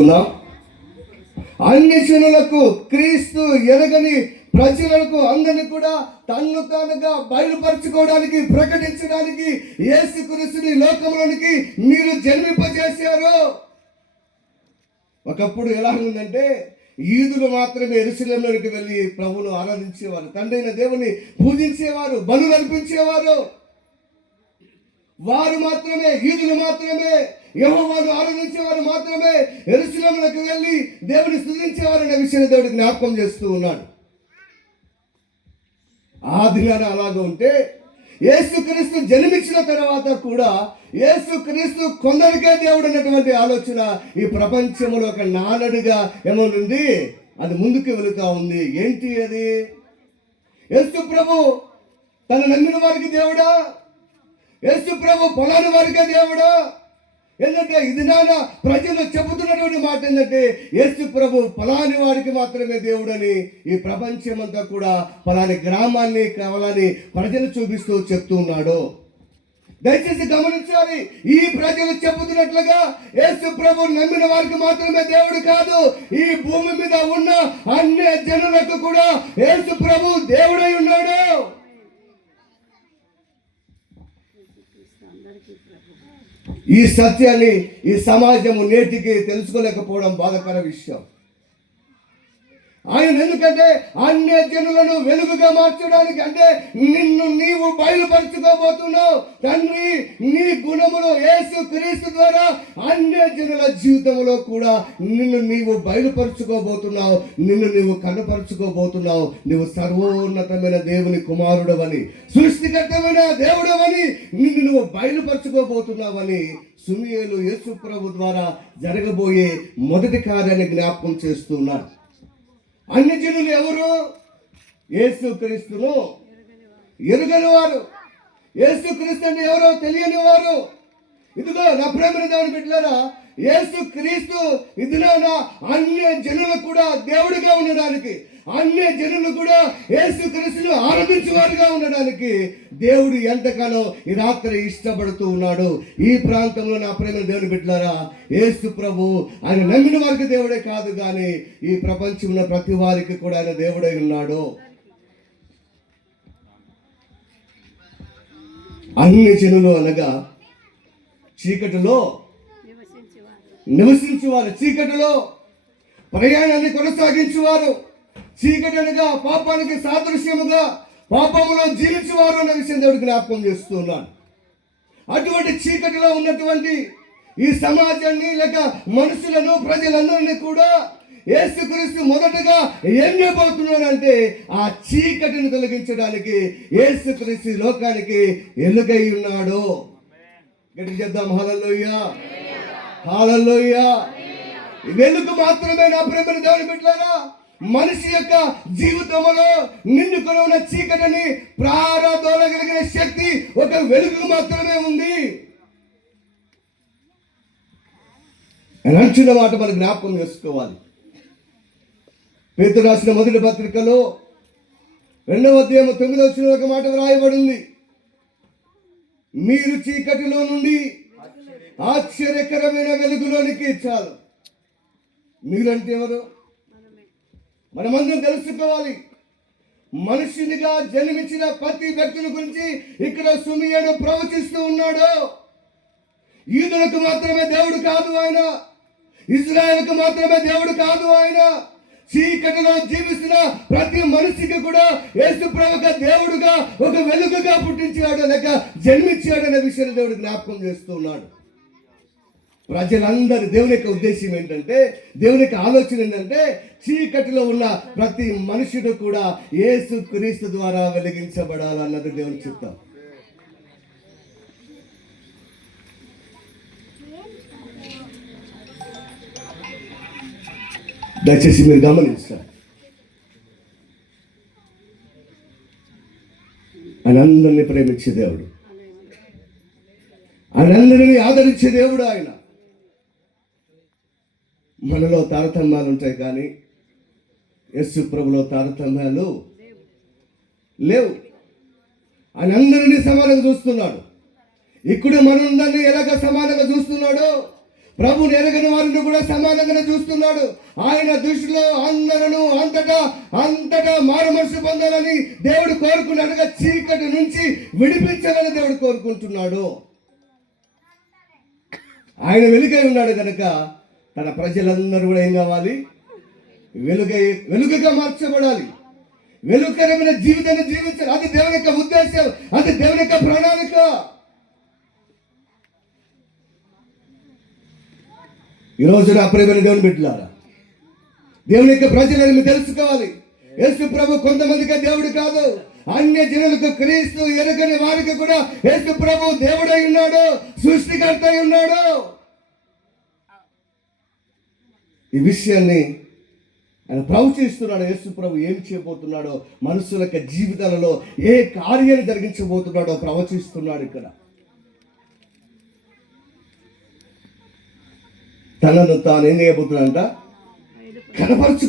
చూస్తున్నాం. అన్ని జనులకు, క్రీస్తు ఎరగని ప్రజలకు అందరినీ కూడా తన్ను తానుగా బయలుపరచుకోవడానికి, ప్రకటించడానికి యేసుక్రీస్తుని లోకంలోనికి మీరు జన్మింపజేశారు. ఒకప్పుడు ఎలా ఉందంటే యూదులు మాత్రమే యెరూషలేములోనికి వెళ్ళి ప్రభువును ఆరాధించేవారు, తండ్రి అయిన దేవుని పూజించేవారు, బలులు అర్పించేవారు. వారు మాత్రమే, యూదులు మాత్రమే, యెహోవాను ఆరాధించేవారు మాత్రమే యెరూషలేములోకి వెళ్ళి దేవుని స్తుతించేవారు అనే విషయాన్ని దేవుడు జ్ఞాపకం చేస్తూ ఉన్నాడు. ఆ దినాన అలాగే ఉంటే యేసుక్రీస్తు జన్మించిన తర్వాత కూడా యేసుక్రీస్తు కొందరికే దేవుడు అన్నటువంటి ఆలోచన ఈ ప్రపంచంలో ఒక నానుడిగా ఏమనుంది, అది ముందుకు వెళుతూ ఉంది. ఏంటి అది? యేసు ప్రభు తను నమ్మిన వారికి దేవుడా? యేసు ప్రభు పొలాని వారికే దేవుడా? ఏంటంటే ఇది నాన్న ప్రజలు చెబుతున్నటువంటి మాట ఏంటంటే యేసు ప్రభు ఫలాని వారికి మాత్రమే దేవుడని ఈ ప్రపంచమంతా కూడా ఫలాని గ్రామాన్ని ఫలాని ప్రజలు చూపిస్తూ చెప్తూ ఉన్నాడు. దయచేసి గమనించాలి, ఈ ప్రజలు చెబుతున్నట్లుగా యేసు ప్రభు నమ్మిన వారికి మాత్రమే దేవుడు కాదు, ఈ భూమి మీద ఉన్న అన్ని జనులకు కూడా యేసు ప్రభు దేవుడై ఉన్నాడు. ఈ సత్యాన్ని ఈ సమాజము నేటికి తెలుసుకోలేకపోవడం బాధాకర విషయం. ఆయన ఎందుకంటే అన్య జనులను వెలుగుగా మార్చడానికి, అంటే నిన్ను నీవు బయలుపరచుకోబోతున్నావు. తండ్రి నీ గుణములు యేసుక్రీస్తు ద్వారా అన్య జనుల జీవితంలో కూడా నిన్ను నీవు బయలుపరచుకోబోతున్నావు, నిన్ను నీవు కనపరుచుకోబోతున్నావు. నువ్వు సర్వోన్నతమైన దేవుని కుమారుడవని, సృష్టికర్తమైన దేవుడవని నిన్ను నువ్వు బయలుపరచుకోబోతున్నావని సమూయేలు యేసు ప్రభు ద్వారా జరగబోయే మొదటి కార్యాన్ని జ్ఞాపకం చేస్తున్నాడు. అన్ని జనులు ఎవరు? యేసుక్రీస్తును ఎరుగని వారు, యేసుక్రీస్తు అంటే ఎవరో తెలియని వారు. ఇదిగో నా ప్రేమ దేవుని బిడ్డలారా, యేసుక్రీస్తు ఇదిలో అన్య జనులకు కూడా దేవుడిగా ఉండడానికి, అన్య జనులు కూడా యేసుక్రీస్తును ఆరాధించేవారుగా ఉండడానికి దేవుడు ఎంతకాలం ఈ రాత్రి ఇష్టపడుతూ ఉన్నాడు. ఈ ప్రాంతంలో నా ప్రేమ దేవుని బిడ్డలారా, యేసు ప్రభు ఆయన నమ్మిన వారికి దేవుడే కాదు కానీ ఈ ప్రపంచంలో ప్రతి వారికి కూడా ఆయన దేవుడై ఉన్నాడు. అన్ని జనులు అనగా చీకటిలో నివసించేవారు, చీకటిలో ప్రయాణాన్ని కొనసాగించేవారు, చీకటి అనగా పాపానికి సాదృశ్యముగా పాపములో జీవించేవారు అన్న విషయం దేవుడు జ్ఞాపకం చేస్తున్నాడు. అటువంటి చీకటిలో ఉన్నటువంటి ఈ సమాజాన్ని లేక మనుషులను, ప్రజలందరినీ కూడా యేసుక్రీస్తు మొదటగా ఏం చేయబోతున్నాడంటే ఆ చీకటిని తొలగించడానికి యేసుక్రీస్తు లోకానికి ఎలుగై ఉన్నాడు. గట్టి చెప్దాం హల్లెలూయా, హల్లెలూయా. వెలుగు మాత్రమే నా ప్రేమ దేవుని బిడ్డలారా మనిషి యొక్క జీవితంలో నిండుకొని ఉన్న చీకటిని ప్రారదోలగలిగిన శక్తి ఒక వెలుగు మాత్రమే ఉంది. అంటున్న మాట మనం జ్ఞాపకం చేసుకోవాలి. పేతురు రాసిన మొదటి పత్రికలో 2వ అధ్యాయం 9వ వచనంలో ఒక మాట వ్రాయబడింది, మీరు చీకటిలో నుండి ఆశ్చర్యకరమైన వెలుగులోనికి చాలు. మీరంటే ఎవరు? మనమందరం తెలుసుకోవాలి. మనుషునిగా జన్మించిన ప్రతి వ్యక్తుల గురించి ఇక్కడ సమూయేలు ప్రవచిస్తూ ఉన్నాడు. యూదులకు మాత్రమే దేవుడు కాదు ఆయన, ఇశ్రాయేలుకు మాత్రమే దేవుడు కాదు ఆయన. చీకటిలో జీవిస్తున్న ప్రతి మనిషికి కూడా యేసు ప్రభువుగా దేవుడుగా ఒక వెలుగుగా పుట్టించాడు లేక జన్మించాడు అనే విషయాన్ని దేవుడు జ్ఞాపకం చేస్తూ ఉన్నాడు. ప్రజలందరూ దేవుని యొక్క ఉద్దేశం ఏంటంటే, దేవుని యొక్క ఆలోచన ఏంటంటే చీకటిలో ఉన్న ప్రతి మనుషుడు కూడా యేసుక్రీస్తు ద్వారా వెలిగించబడాలన్నది దేవుని చిత్తం. దయచేసి మీరు గమనించాలి. ఆయన అందరినీ ప్రేమించే దేవుడు, ఆయన అందరినీ ఆదరించే దేవుడు. ఆయన మనలో తారతమ్యాలు ఉంటాయి కానీ యేసు ప్రభులో తారతమ్యాలు లేవు. ఆయన అందరినీ సమానంగా చూస్తున్నాడు. ఇక్కడ మనందరినీ ఎలాగ సమానంగా చూస్తున్నాడో ప్రభుని ఎరగని వారిని కూడా సమానంగా చూస్తున్నాడు. ఆయన దృష్టిలో అందరూ అంతటా మారు మనసు పొందాలని దేవుడు కోరుకున్నాడుగా. చీకటి నుంచి విడిపించాలని దేవుడు కోరుకుంటున్నాడు. ఆయన వెలుగై ఉన్నాడు కనుక తన ప్రజలందరూ కూడా ఏం కావాలి? వెలుగుగా మార్చబడాలి. వెలుగుకరమైన జీవితాన్ని జీవించాలి. అది దేవుని యొక్క ఉద్దేశం, అది దేవుని యొక్క ప్రణాళిక. ఈరోజు నా ప్రియమైన దేవుని బిడ్డలారా, దేవుని యొక్క ప్రజలను మీరు తెలుసుకోవాలి. యేసు ప్రభు కొంతమందికి దేవుడు కాదు, అన్య జనులకు క్రీస్తు ఎరుగని వారికి కూడా యేసు ప్రభు దేవుడై ఉన్నాడు, సృష్టికర్త అయి ఉన్నాడు. ఈ విషయాన్ని ఆయన ప్రవచిస్తున్నాడు. యేసు ప్రభు ఏం చేయబోతున్నాడో, మనుషుల యొక్క జీవితాలలో ఏ కార్యాన్ని జరిగించబోతున్నాడో ప్రవచిస్తున్నాడు. ఇక్కడ తనను తాను ఏం చేయబోతున్నాడంట? బయలుపరచు.